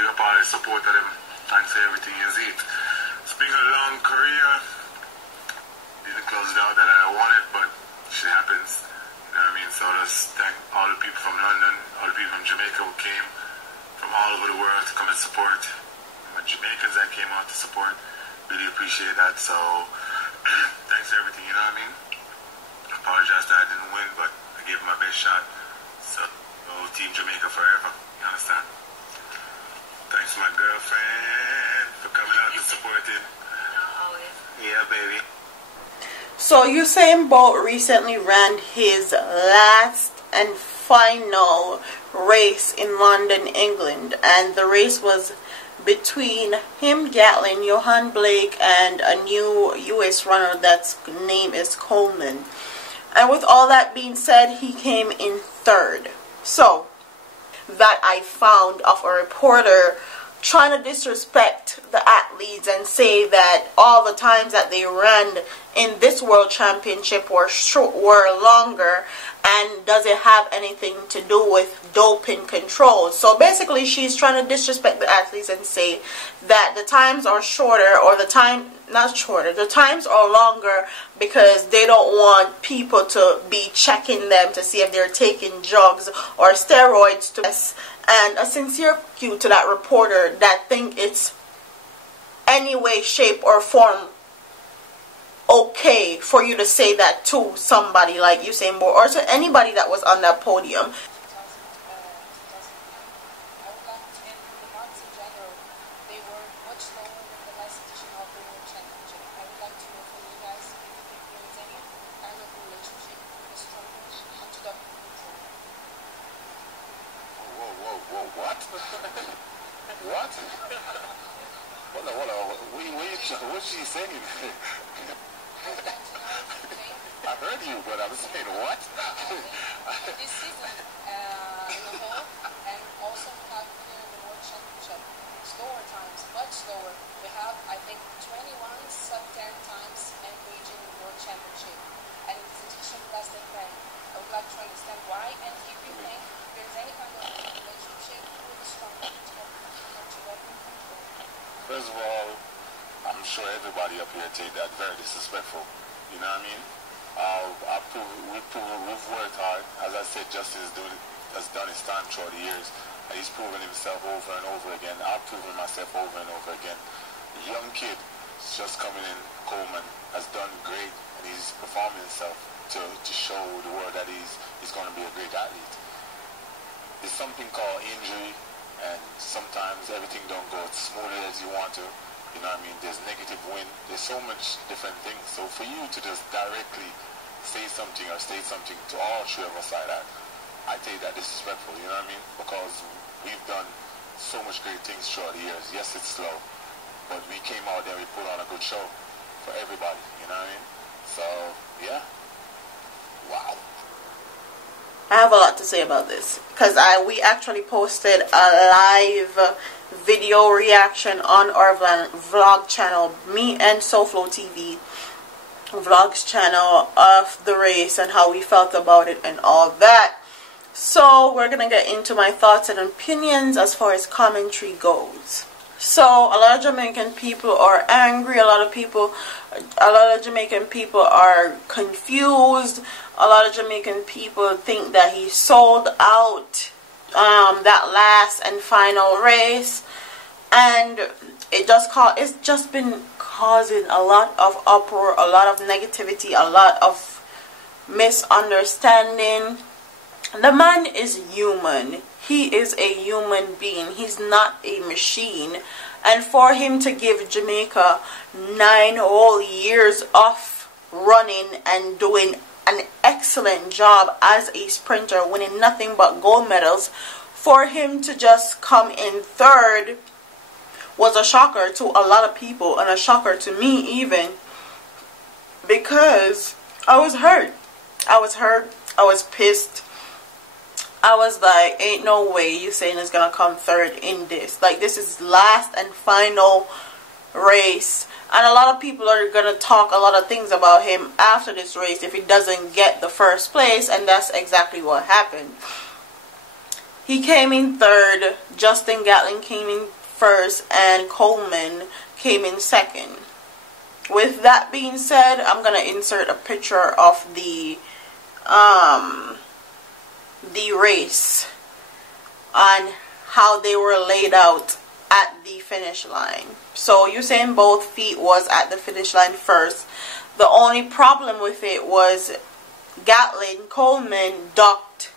big up all the support of them. Thanks for everything you see. It's been a long career. Didn't close it out that I wanted, but shit happens. You know what I mean? So just thank all the people from London, all the people from Jamaica who came from all over the world to come and support. My Jamaicans that came out to support, really appreciate that. So thanks for everything, you know what I mean? I apologize that I didn't win, but I gave it my best shot. So Team Jamaica forever, you understand? Thanks to my girlfriend for coming out and supporting. Yeah, baby. So Usain Bolt recently ran his last and final race in London, England, and the race was between him, Gatlin, Johan Blake, and a new US runner that's name is Coleman. And with all that being said, he came in third. So that I found of a reporter trying to disrespect the athletes and say that all the times that they ran in this world championship were longer, and does it have anything to do with doping control. So basically she's trying to disrespect the athletes and say that the times are shorter, or the times are longer because they don't want people to be checking them to see if they're taking drugs or steroids to us. And a sincere cue to that reporter that think it's any way, shape, or form okay for you to say that to somebody like Usain Bolt or to anybody that was on that podium. What? Hold on. What's she saying? I heard you, but I'm saying what? This season, in the whole, and also we have here in the World Championship, slower times, much slower. We have, I think, 21 sub-10 times engaging in the World Championship, and it is a teaching less than 10. I would like to understand why, and if you think there's any kind of relationship with the strong First of all, I'm sure everybody up here take that very disrespectful. You know what I mean? We've worked hard. As I said, Justice has done his time throughout the years, and he's proven himself over and over again. I've proven myself over and over again. The young kid just coming in, Coleman, has done great, and he's performing himself to show the world that he's going to be a great athlete. There's something called injury, and sometimes everything don't go as smoothly as you want to. You know what I mean? There's negative wind. There's so much different things. So for you to just directly say something or state something to all three of us like that, I take that disrespectful, you know what I mean? Because we've done so much great things throughout the years. Yes, it's slow, but we came out there, we put on a good show for everybody, you know what I mean? So, yeah. Wow. I have a lot to say about this because we actually posted a live video reaction on our vlog channel, me and SoFlo TV vlogs channel, of the race and how we felt about it and all that. So we're gonna get into my thoughts and opinions as far as commentary goes. So a lot of Jamaican people are angry. A lot of Jamaican people are confused. A lot of Jamaican people think that he sold out that last and final race, and it's just been causing a lot of uproar, a lot of negativity, a lot of misunderstanding. The man is human. He is a human being. He's not a machine. And for him to give Jamaica 9 whole years of running and doing an excellent job as a sprinter, winning nothing but gold medals, for him to just come in third was a shocker to a lot of people, and a shocker to me even, because I was hurt. I was pissed. I was like, ain't no way Usain is gonna come third in this. Like, this is last and final race, and a lot of people are gonna talk a lot of things about him after this race if he doesn't get the first place, and that's exactly what happened. he came in third, Justin Gatlin came in first, and Coleman came in second. With that being said, I'm gonna insert a picture of the race on how they were laid out at the finish line. So Usain Bolt's feet was at the finish line first. The only problem with it was Coleman ducked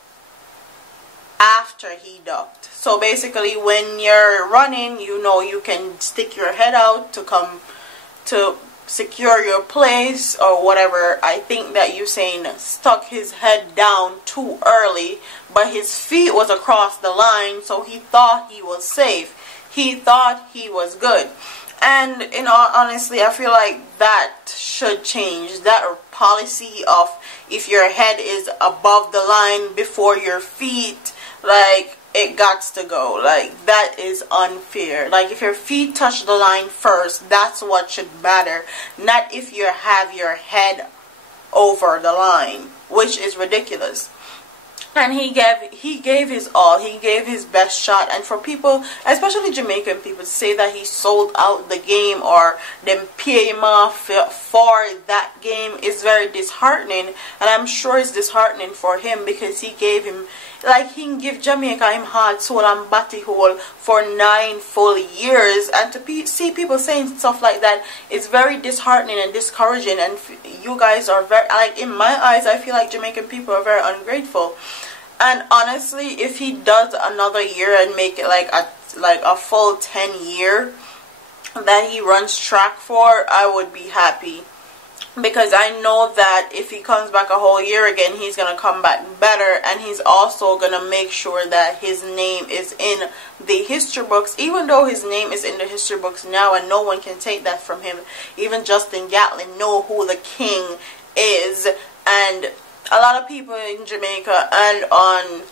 after he ducked. So basically, when you're running, you know you can stick your head out to come to secure your place or whatever. I think that Usain stuck his head down too early, but his feet was across the line, so he thought he was safe. He thought he was good. And in all honesty, I feel like that should change. That policy of if your head is above the line before your feet, like, it gots to go. Like, that is unfair. Like, if your feet touch the line first, that's what should matter. Not if you have your head over the line, which is ridiculous. And he gave his all. He gave his best shot. And for people, especially Jamaican people, to say that he sold out the game or them pay him off for that game is very disheartening. And I'm sure it's disheartening for him, because he gave him, like, he can give Jamaica him heart, soul and body whole for 9 full years. And to see people saying stuff like that is very disheartening and discouraging. And you guys are very, like, in my eyes, I feel like Jamaican people are very ungrateful. And honestly, if he does another year and make it like a full 10 year that he runs track for, I would be happy. Because I know that if he comes back a whole year again, he's going to come back better. And he's also going to make sure that his name is in the history books. Even though his name is in the history books now and no one can take that from him. Even Justin Gatlin know who the king is. And a lot of people in Jamaica and on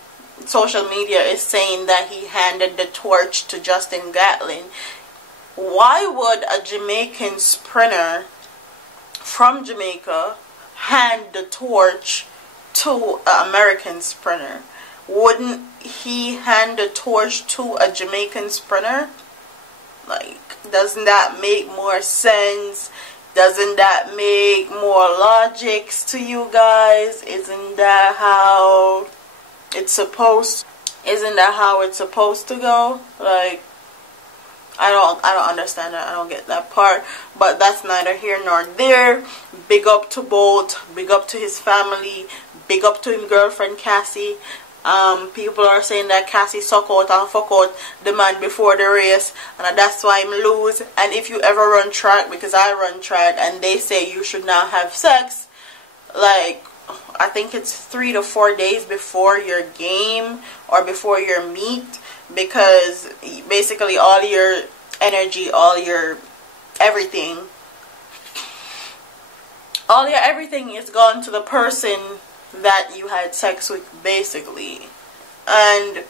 social media is saying that he handed the torch to Justin Gatlin. Why would a Jamaican sprinter from Jamaica hand the torch to an American sprinter? Wouldn't he hand the torch to a Jamaican sprinter? Like, doesn't that make more sense? Doesn't that make more logics to you guys? Isn't that how it's supposed to go? Like, I don't understand that. I don't get that part. But that's neither here nor there. Big up to Bolt. Big up to his family. Big up to his girlfriend Cassie. People are saying that Cassie suck out and fuck out the man before the race, and that's why him lose. And if you ever run track, because I run track, and they say you should not have sex, like, I think it's 3 to 4 days before your game or before your meet, because basically all your energy, all your everything is gone to the person that you had sex with, basically. And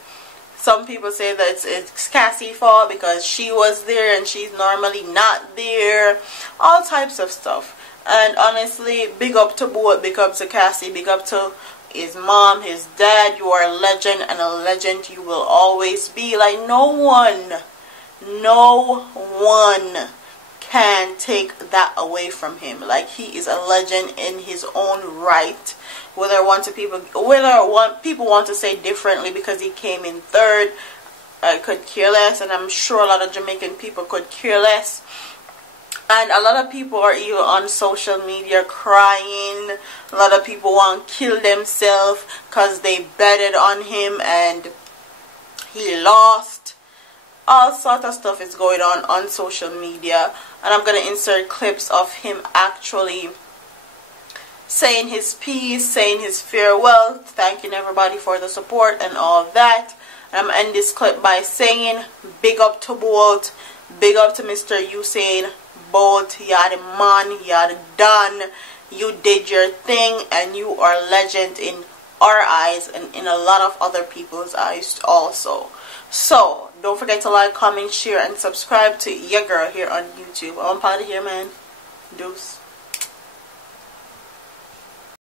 some people say that it's Cassie's fault because she was there and she's normally not there. All types of stuff. And honestly, big up to both. Big up to Cassie. Big up to his mom, his dad. You are a legend, and a legend you will always be. Like, no one can take that away from him. Like, he is a legend in his own right. Whether people want to say differently because he came in third, I could care less, and I'm sure a lot of Jamaican people could care less. And a lot of people are even on social media crying. A lot of people want to kill themselves because they betted on him and he lost. All sorts of stuff is going on social media. And I'm going to insert clips of him actually saying his piece, saying his farewell, thanking everybody for the support and all that. And I'm going to end this clip by saying, big up to Bolt, big up to Mr. Usain Bolt. You're the man, you're done, you did your thing, and you are a legend in our eyes and in a lot of other people's eyes also. So, don't forget to like, comment, share, and subscribe to your girl here on YouTube. I'm out of here, man. Deuce.